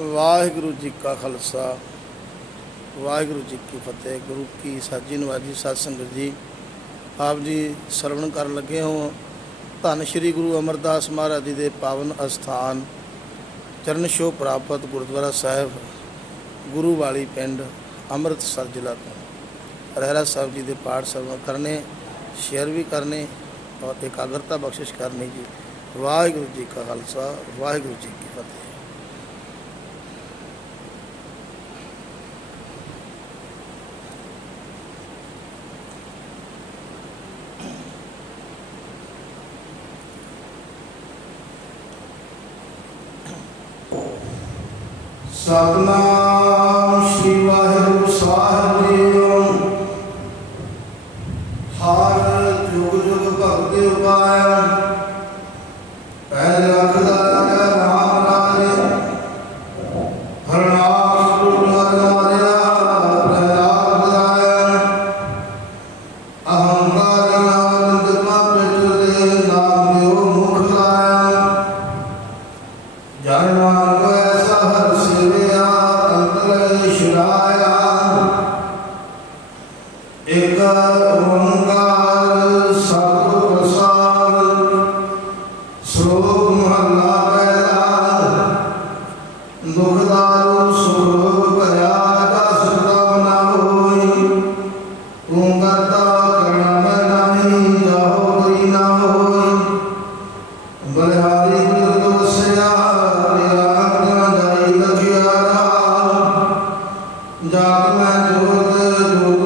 ਵਾਹਿਗੁਰੂ ਜੀ ਕਾ ਖਾਲਸਾ। ਵਾਹਿਗੁਰੂ ਜੀ ਕੀ ਫਤਿਹ। ਗੁਰੂ ਕੀ ਸਾਜੀ ਨਵਾਜੀ ਸਾਧ ਸੰਗਤ ਜੀ। ਆਪ ਜੀ ਸਰਵਣ ਕਰਨ ਲੱਗੇ ਹੋ। ਧੰਨ ਸ਼੍ਰੀ ਗੁਰੂ ਅਮਰਦਾਸ ਮਹਾਰਾਜ ਜੀ ਦੇ ਪਾਵਨ ਅਸਥਾਨ, ਚਰਨ ਛੋਹ ਪ੍ਰਾਪਤ ਗੁਰਦੁਆਰਾ ਸਾਹਿਬ, ਗੁਰੂ ਵਾਲੀ ਪਿੰਡ ਅੰਮ੍ਰਿਤਸਰ ਜ਼ਿਲ੍ਹਾ ਤੋਂ। ਰਹਿਰਾ ਸਾਹਿਬ ਜੀ ਦੇ ਪਾਠ ਸਰਵਣ ਕਰਨੇ, ਸ਼ੇਅਰ ਵੀ ਕਰਨੇ ਔਰ ਇਕਾਗਰਤਾ ਬਖਸ਼ਿਸ਼ ਕਰਨੀ ਜੀ। ਵਾਹਿਗੁਰੂ ਜੀ ਕਾ ਖਾਲਸਾ, ਵਾਹਿਗੁਰੂ ਜੀ ਕੀ ਫਤਿਹ। Satnam. Adoradores.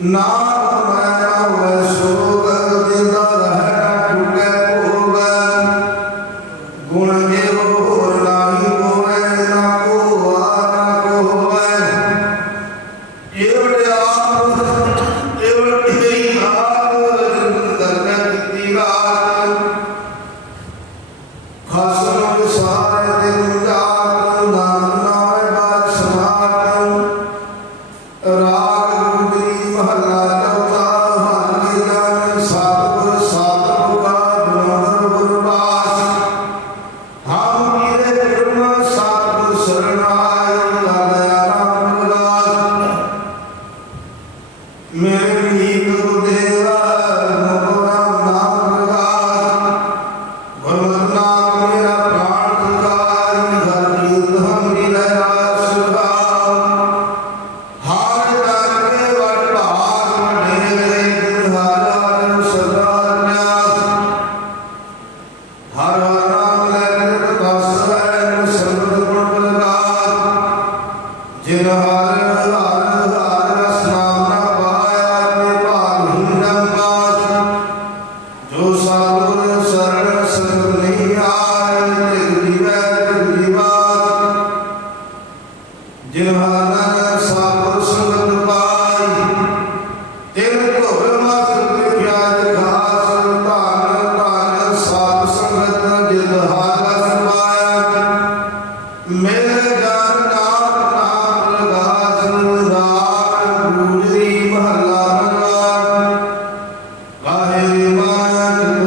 not Yeah.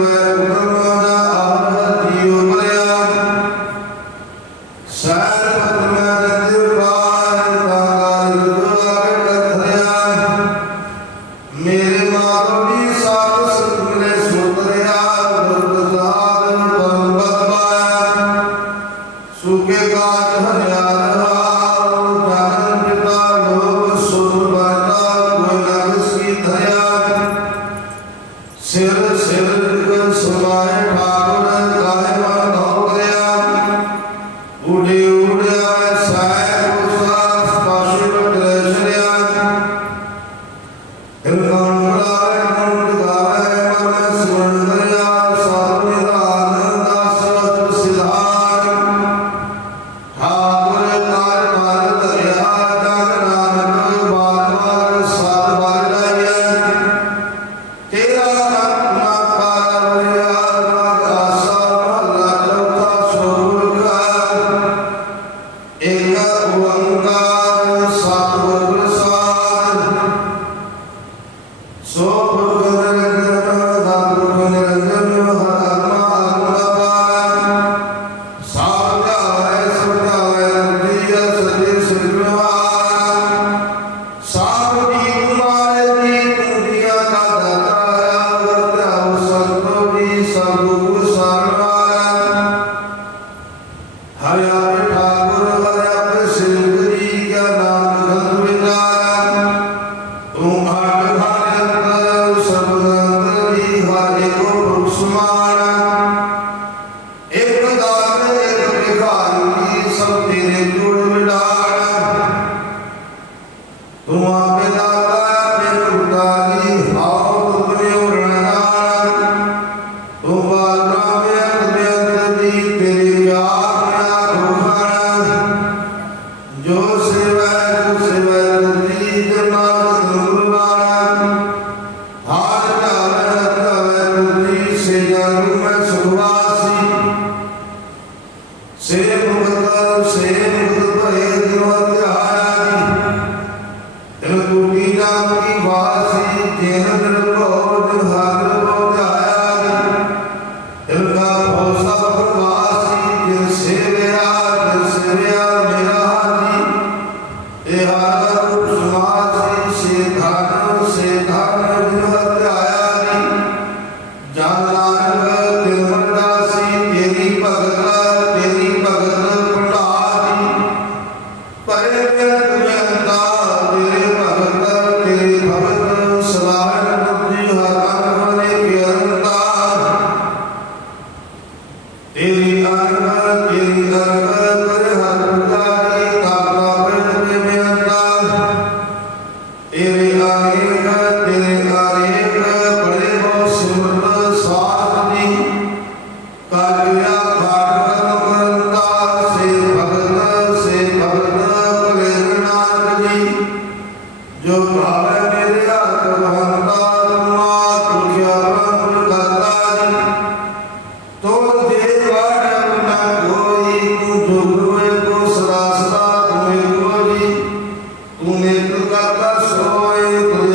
salvações.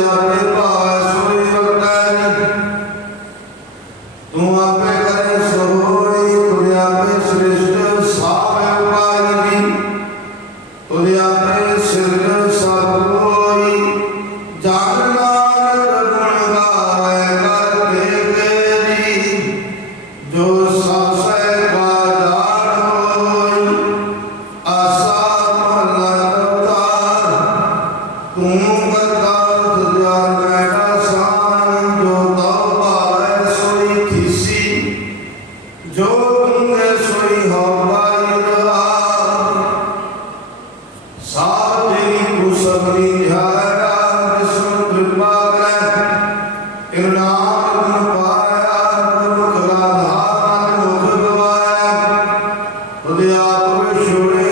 Senhor.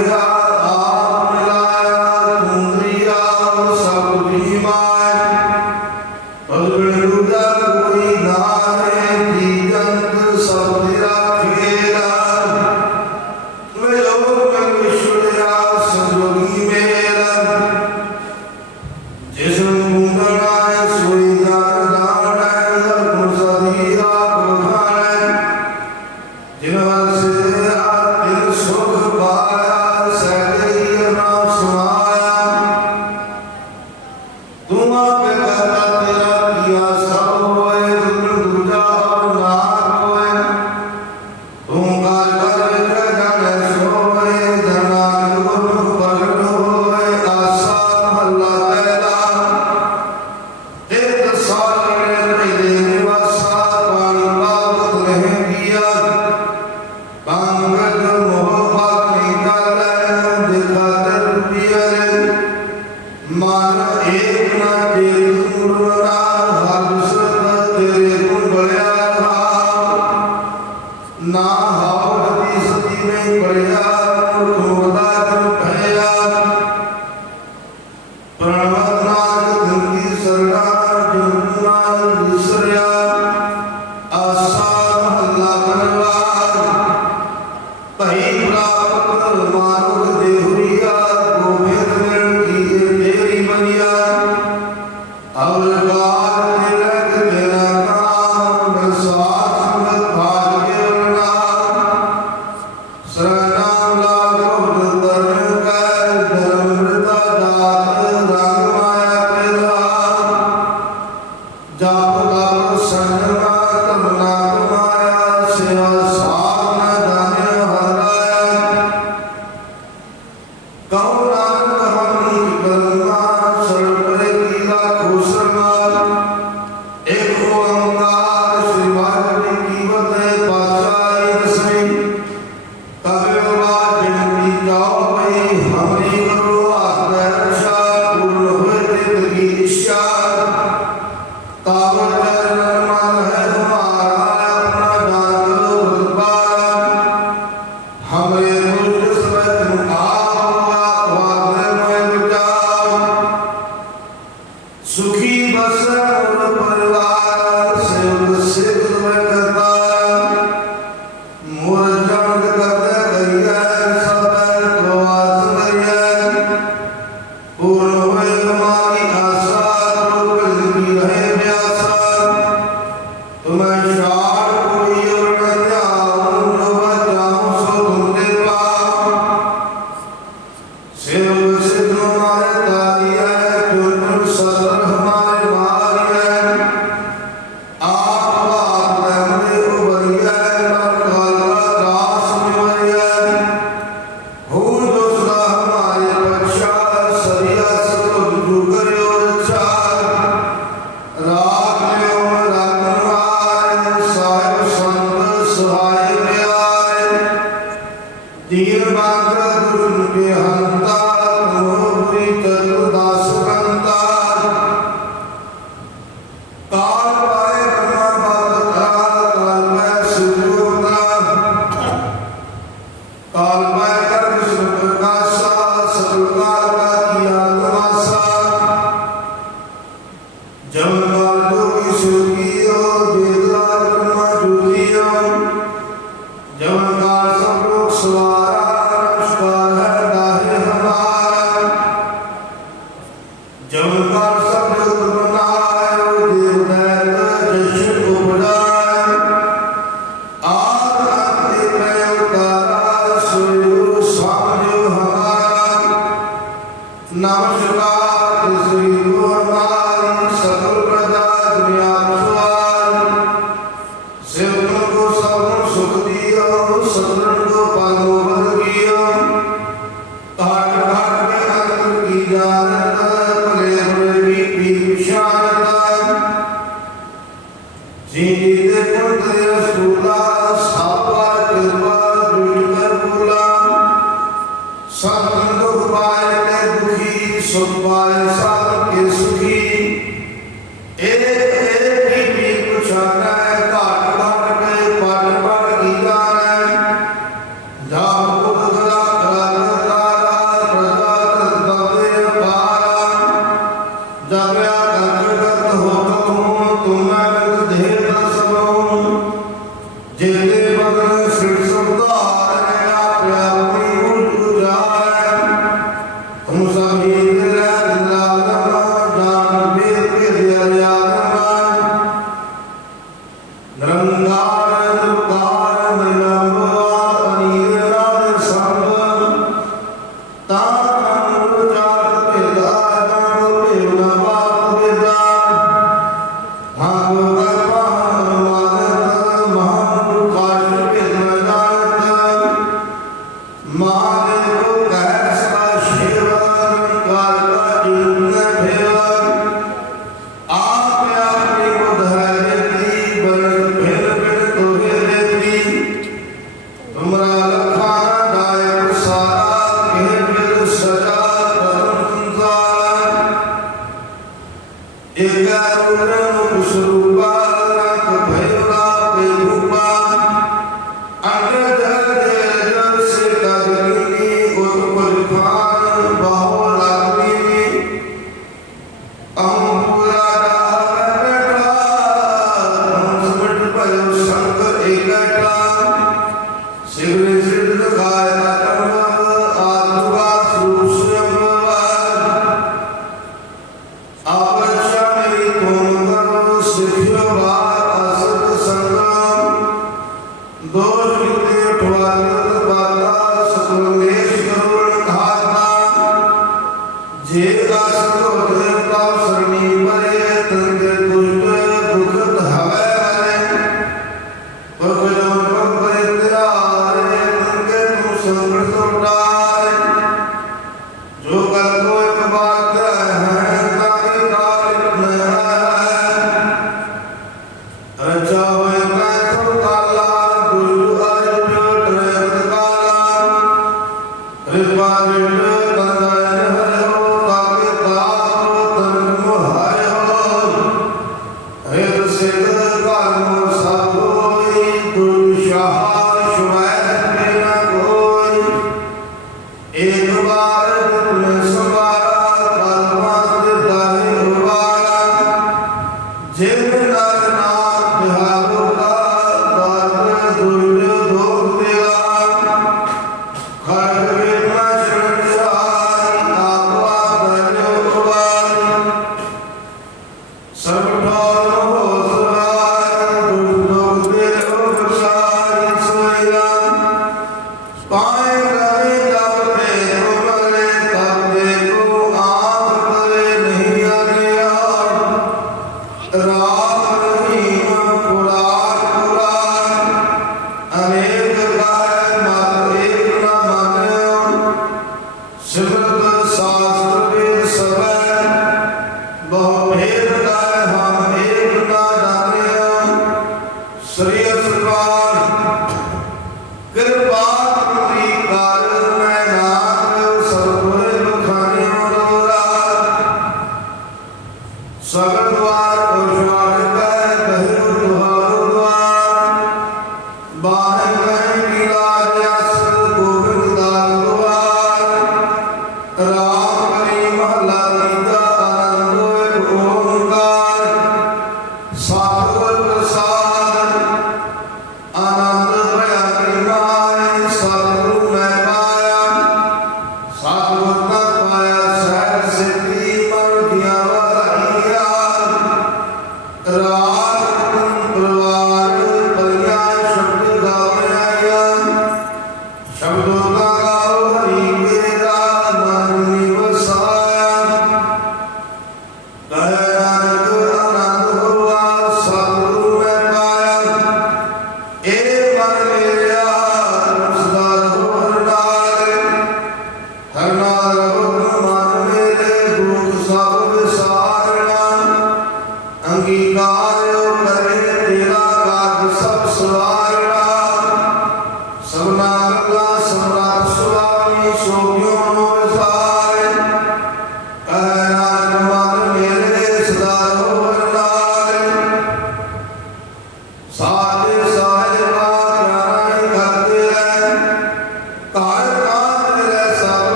Amén.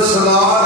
ਸਦਾ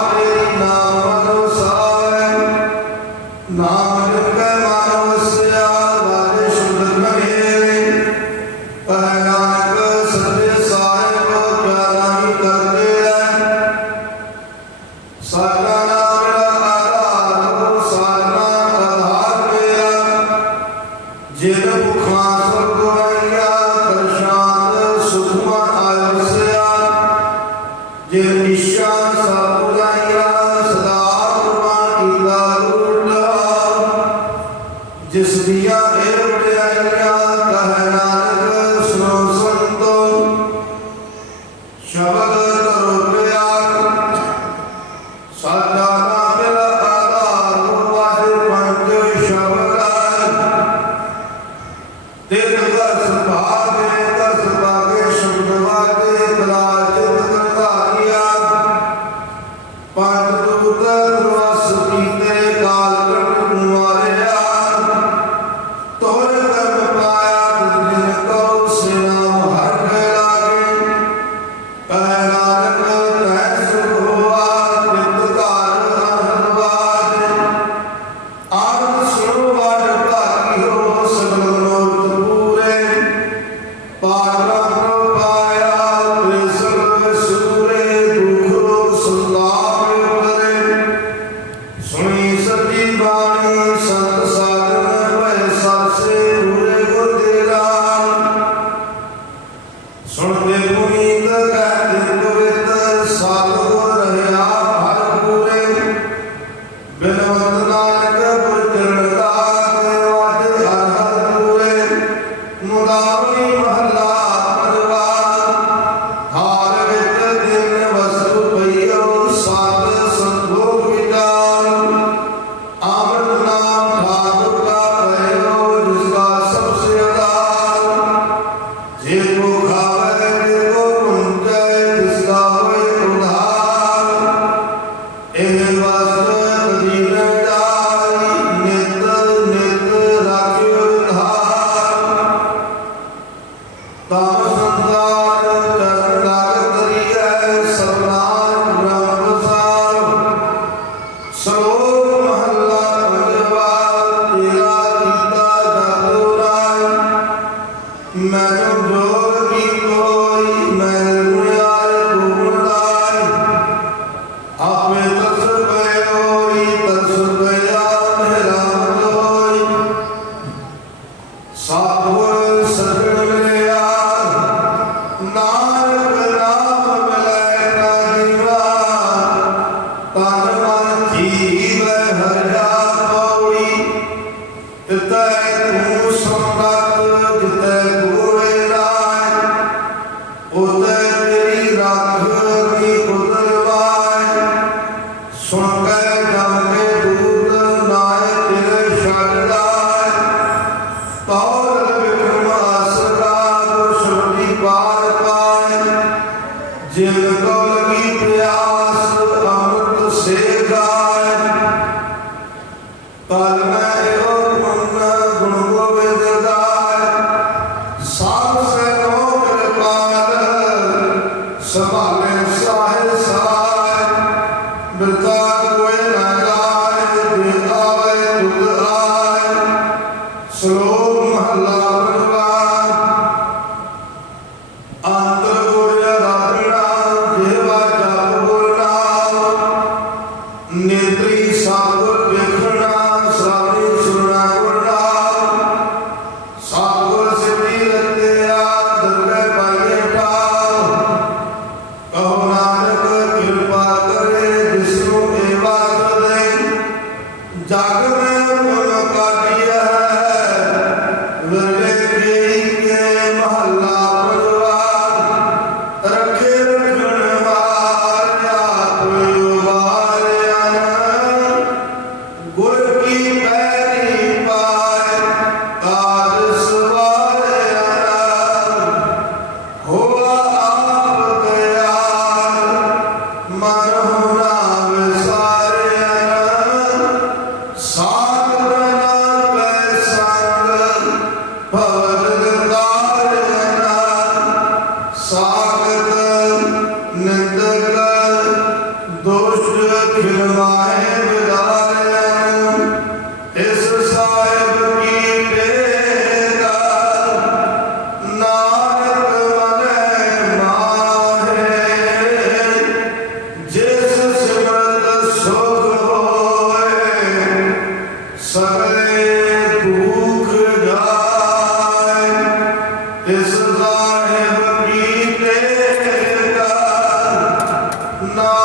ਸਾਧ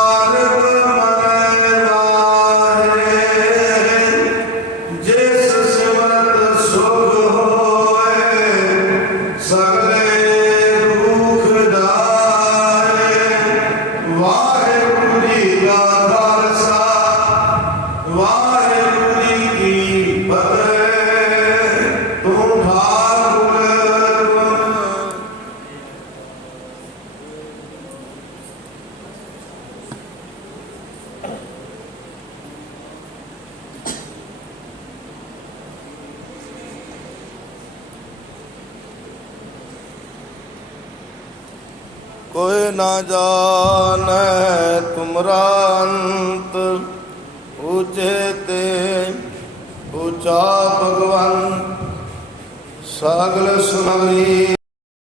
Father.